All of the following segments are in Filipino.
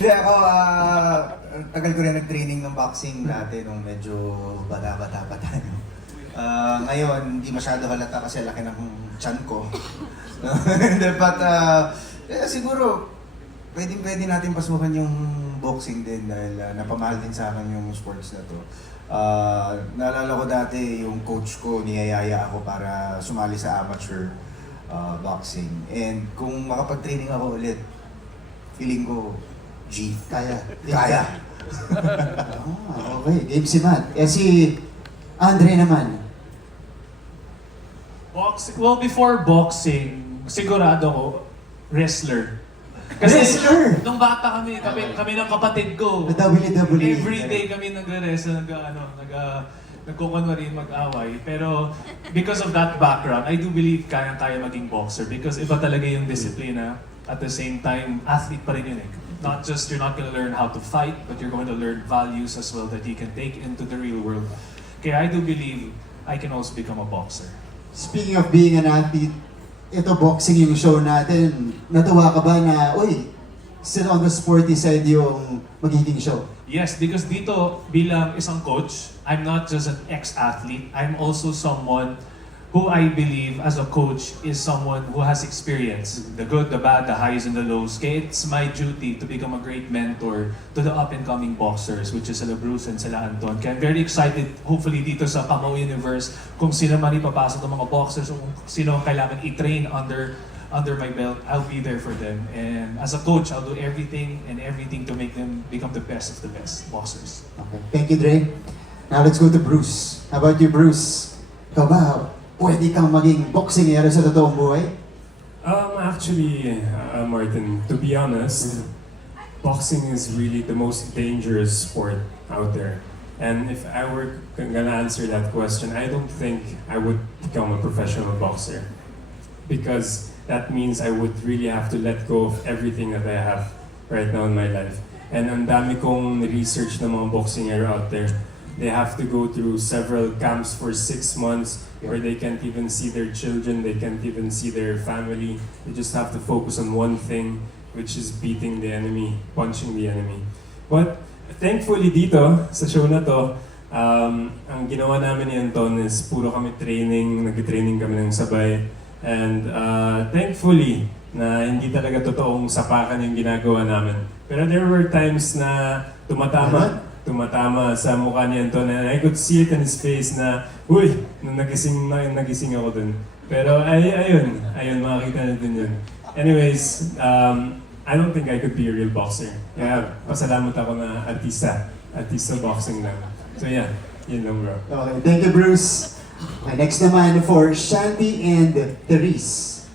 Hindi ako, tagal ko rin nag-training ng boxing dati nung medyo bata-bata pa tayo. Ngayon, hindi masyado halata kasi laki ng tiyan ko. But siguro, pwede natin pasukan yung boxing din dahil napamahal din sa akin yung sports na to. Naalala ko dati yung coach ko, niyayaya ako para sumali sa amateur boxing. And kung makapag-training ako ulit, feeling ko, G, Kaya. kaya. Okay. Game si Matt. Si Andre naman. Well, before boxing, sigurado ko, wrestler. Kasi Wrestler? nung bata kami ng kapatid ko. The WWE. Every day kami nagre-wrestle, nagkukunwari mag-away. Pero because of that background, I do believe kayang-kaya maging boxer because iba talaga yung disiplina. At the same time, athlete pa rin yun eh. Not just, you're not gonna learn how to fight, but you're going to learn values as well that you can take into the real world. Kaya I do believe I can also become a boxer. Speaking of being an athlete, ito boxing yung show natin. Natuwa ka ba na, uy, still on the sporty side yung magiging show? Yes, because dito bilang isang coach, I'm not just an ex-athlete. I'm also someone who I believe as a coach is someone who has experience. The good, the bad, the highs and the lows. Kaya it's my duty to become a great mentor to the up-and-coming boxers, which is sila Bruce and sila Anton. Kaya I'm very excited, hopefully dito sa Kamau Universe, kung sino man ipapasok ng mga boxers o kung sino ang kailangan i-train under my belt, I'll be there for them. And as a coach, I'll do everything to make them become the best of the best boxers. Okay. Thank you, Dre. Now let's go to Bruce. How about you, Bruce? Ikaw ba, pwede kang maging boxingero sa totoong buhay? Actually, Martin, to be honest, boxing is really the most dangerous sport out there. And if I were gonna answer that question, I don't think I would become a professional boxer. Because that means I would really have to let go of everything that I have right now in my life. And ang dami kong research ng mga boxingero out there. They have to go through several camps for 6 months where they can't even see their children, they can't even see their family. They just have to focus on one thing, which is beating the enemy, punching the enemy. But thankfully dito, sa show na to, ang ginawa namin ni Anton is puro kami training, nag-training kami ng sabay. And thankfully, na hindi talaga totoong sapakan yung ginagawa namin. Pero there were times na tumatama sa mukha ni Anton and I could see it in his face na, uy, nung nagising ako dun. Pero ayun, makakita natin yun. Anyways, I don't think I could be a real boxer. Kaya pasalamat ako na artista boxing lang. So yeah, yun lang bro. Okay, thank you, Bruce. Okay, next naman for Shanti and Therese.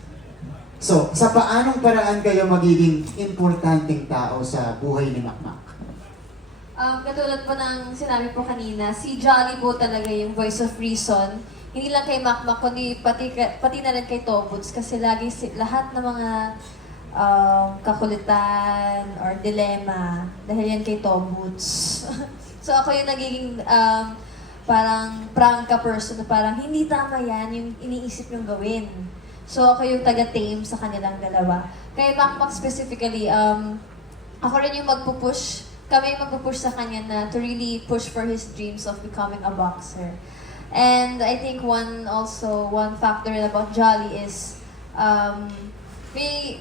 So, sa paanong paraan kayo magiging importanteng tao sa buhay ni Makmak? Katulad po ng sinabi po kanina, si Jolly po talaga yung voice of reason. Hindi lang kay Makmak, kundi pati na rin kay Tobuts kasi lagi lahat ng mga kakulitan or dilema dahil yan kay Tobuts. So ako yung nagiging parang prangka person na parang hindi tama yan yung iniisip yung gawin. So ako yung taga-tame sa kanilang dalawa. Kay Makmak specifically, ako rin yung kami yung magpupush sa kanya na to really push for his dreams of becoming a boxer. And I think one factor about Jolly is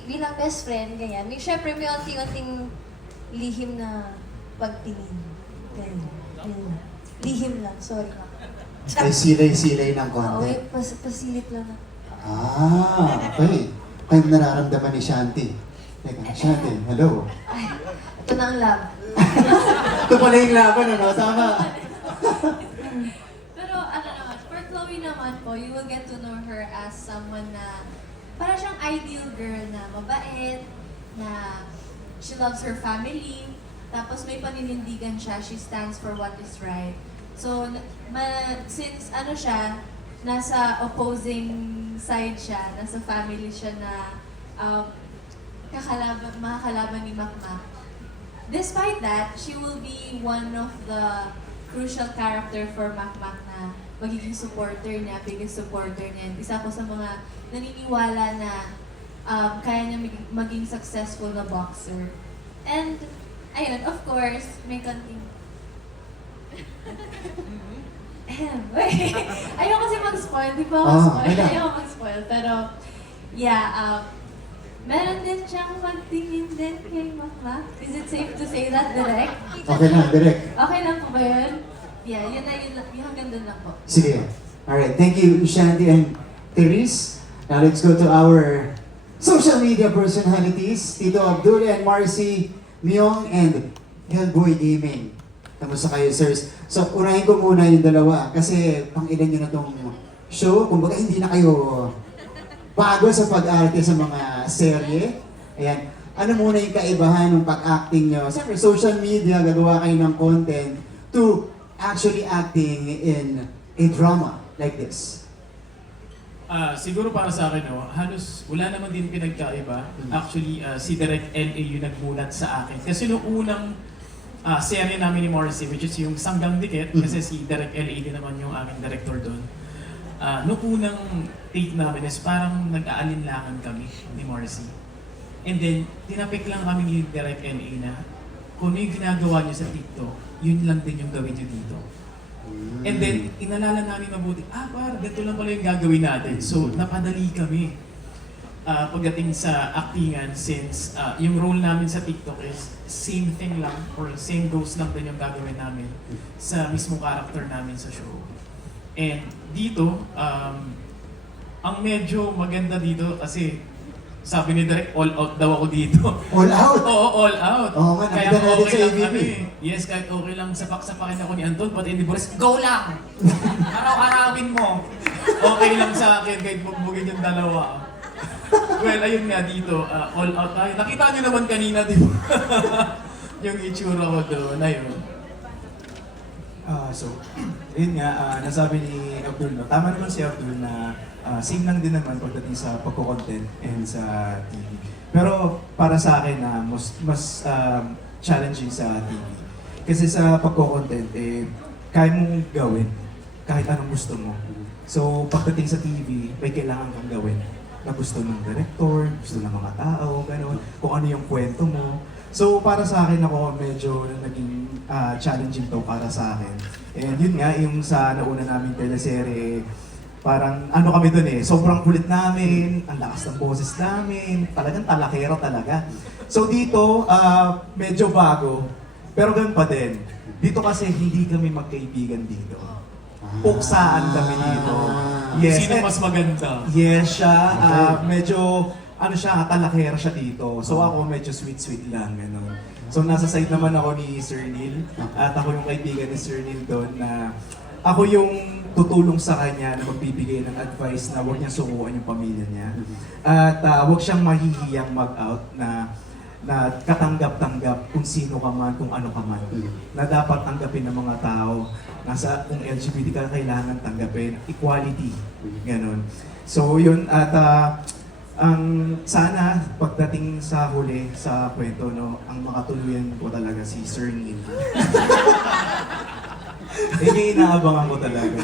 bilang best friend, ganyan. Syempre may unting-unting lihim na pagtingin. Ganyan. Lihim lang, sorry. Ay silay-silay ng Oo, konti. pasilip lang. Okay. Kayo nararamdaman ni Shanti. Teka, Shanti, hello. Ay, ito na ang love. Ito pala yung laban, ano? Tama. Pero ano naman, for Chloe naman po, you will get to know her as someone na para siyang ideal girl na mabait, na she loves her family, tapos may paninindigan siya, she stands for what is right. So, since ano siya, nasa opposing side siya, nasa family siya na makakalaban ni Makmak. Despite that, she will be one of the crucial character for Makmak na magiging supporter niya, biggest supporter niya. Isa ko sa mga naniniwala na kaya niya maging successful na boxer. And ayun, of course, may konting... Wait, ayoko kasi mag-spoil, di ba ako spoil? wala. Ayoko mag-spoil, pero yeah, meron din siyang pagtingin din kay Mama. Is it safe to say that, direct? Okay na, direct. Okay lang po ba yun? Yeah, yun hanggang dun lang po. Sige. Alright, thank you, Shanti and Therese. Now let's go to our social media personalities. Tito Abdul and Marcy, Myong, and Hellboy Gaming. Kamusta kayo, sirs? So, unahin ko muna yung dalawa kasi pang-ilan nyo na tong show. Kumbaga, hindi na kayo bago sa pag-arte sa mga serye. Ayan. Ano muna yung kaibahan ng pag-acting nyo? Siyempre, social media, gagawa kayo ng content to actually acting in a drama like this. Siguro para sa akin, no, halos wala naman din pinagkaiba. Actually, si Direk L.A. yung nagmulat sa akin. Kasi noong unang serye namin ni Morrissey, which is yung Sanggang Dikit, kasi si Direk L.A. din naman yung aming director doon. Noong unang take namin is parang nag-aalinlangan kami ni Morrissey. And then, tinapik lang kami ni Direk L.A. na kung ano yung ginagawa niyo sa TikTok, yun lang din yung gawin niyo dito. And then, inalala namin mabuti, par, ganito lang pala yung gagawin natin. So, napadali kami pagdating sa actingan since yung role namin sa TikTok is same thing lang or same goes lang din yung gagawin namin sa mismo character namin sa show. And dito, ang medyo maganda dito kasi sabi ni Direk, all out daw ako dito. All out? Oo, all out. Oo nga, Kaya nakita natin okay sa lang ABP. kami. Yes, kahit okay lang sapak-sapakin ako ni Anton, pati ni Boris, go lang! Araw-arawin mo. Okay lang sa akin, kahit bugbugin yung dalawa. Well, ayun nga dito, all out tayo. Nakita niyo naman kanina, di ba? Yung itsura ko doon, ayun. Yun nga, nasabi ni Abdul, no? Tama naman si Abdul na same lang din naman pagdating sa pagko-content and sa TV. Pero para sa akin, mas challenging sa TV. Kasi sa pagko-content, kaya mong gawin kahit anong gusto mo. So pagdating sa TV, may kailangan kang gawin na gusto ng director, gusto ng mga tao, gano'n, kung ano yung kwento mo. So para sa akin ako, medyo naging challenging to para sa akin. And yun nga, yung sa nauna naming teleserye, parang ano kami dun sobrang kulit namin, ang lakas ng boses namin, talagang talakero talaga. So dito, medyo bago, pero ganun pa din. Dito kasi hindi kami magkaibigan dito. Puksaan kami dito. Yes. Sino mas maganda? Yes siya, medyo ano siya, talakero siya dito. So ako medyo sweet-sweet lang, gano'n. So nasa side naman ako ni Sir Neil, at ako yung kaibigan ni Sir Neil doon na ako yung tutulong sa kanya na magbibigay ng advice na huwag niyang sukuan yung pamilya niya. At huwag siyang mahihiyang mag-out na katanggap-tanggap kung sino ka man, kung ano ka man. Na dapat tanggapin ng mga tao. Kung LGBT ka, kailangan tanggapin. Equality. Ganon. So yun, at sana pagdating sa huli sa kwento, no, ang makatuluyan ko talaga si Sir Neil. Yun yung inaabangan ko talaga.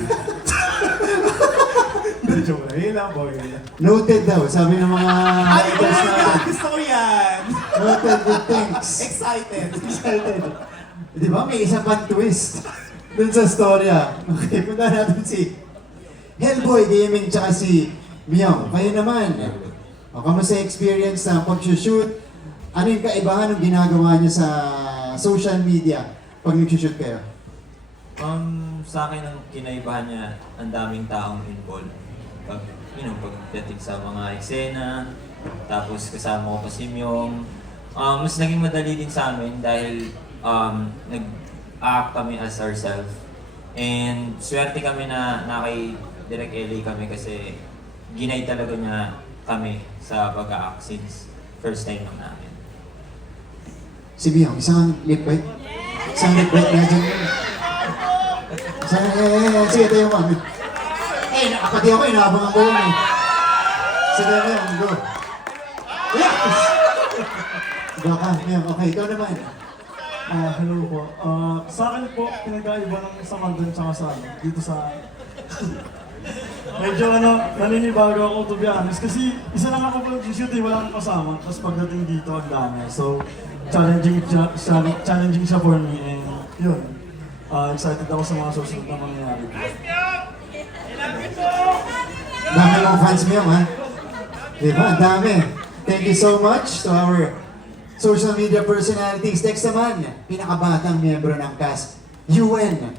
Joke lang. Yun lang po. Noted daw, sabi ng mga writers natin. Gusto ko yan! Noted with thanks. Excited! Excited. Di ba, may isa pang twist dun sa storya. Okay, punta natin si Hellboy Gaming tsaka si Myong. Kayo naman, kamusta yung experience sa pag-shoot? Ano yung kaibahan ng ginagawa niyo sa social media pag nag-shoot kayo? Sa akin ang kinaibahan niya, ang daming taong involved. Pagdating sa mga eksena, tapos kasama ko pa si Myong. Mas naging madali din sa amin dahil nag-act kami as ourselves. And swerte kami na kay Direk LA kami kasi ginay talaga niya kami sa pag-act since first time lang namin. Si Myong, isang lip bite? Isang lip bite na dyan. Sige, tayo mo. Pati ako, inaabangan ko yun Sige, Myong, go. Yes! Go ka, Myong. Okay, ikaw naman. Hello po. Sa akin po, pinagkaiba ng sa Malden tsaka sa dito sa... Medyo naninibago ako to be honest kasi isa lang ako po nag-shoot walang kasama tapos pagdating dito ang dami. So, challenging siya for me and yun. Excited ako sa mga susunod na mangyayari. Dami mong fans mo ha? Diba? Ang dami. Thank you so much to our social media personalities. Next naman, pinakabatang miyembro ng cast, Yuen.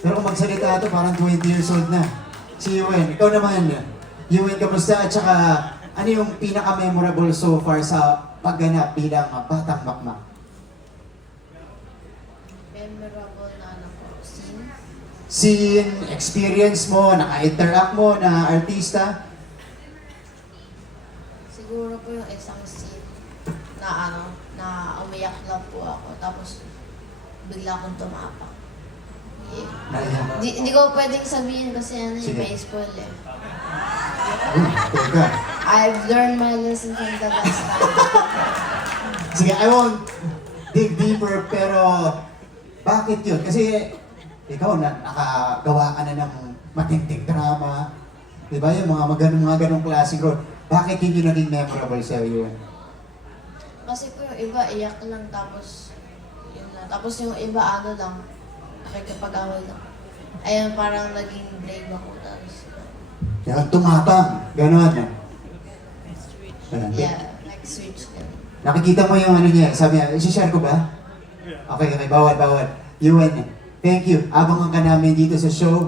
Pero kung magsalita ito, parang 20 years old na. Si Yuen. Ikaw naman, Yuen, kamusta? At saka, ano yung pinaka-memorable so far sa pagganap bilang batang makmak? Memorable na ano po, scene. Scene, experience mo, naka-interact mo na artista? Siguro po yung isang scene na ano, na umiyak lang po ako. Tapos, bigla akong tumapak. Naiyak. Hindi ko pwedeng sabihin kasi ano yung Sige. may spoil eh. Teka. I've learned my lesson from the last time. Sige, I won't dig deeper, pero bakit yun? Kasi ikaw nakagawa ka na ng matinding drama. Di ba? Yung mga ganong klaseng role. Bakit hindi naging memorable sa'yo yun? Kasi po yung iba iyak lang tapos yun lang. Tapos yung iba ano lang, nakikipag-away lang. Ayun, parang naging brave ako. Tapos, Yan, tumatang. Ganon. yeah, nag-switch ka. Nakikita mo yung ano niya. Sabi niya, isi-share ko ba? Okay, bawal. Yun. Thank you. Abangan ka namin dito sa show.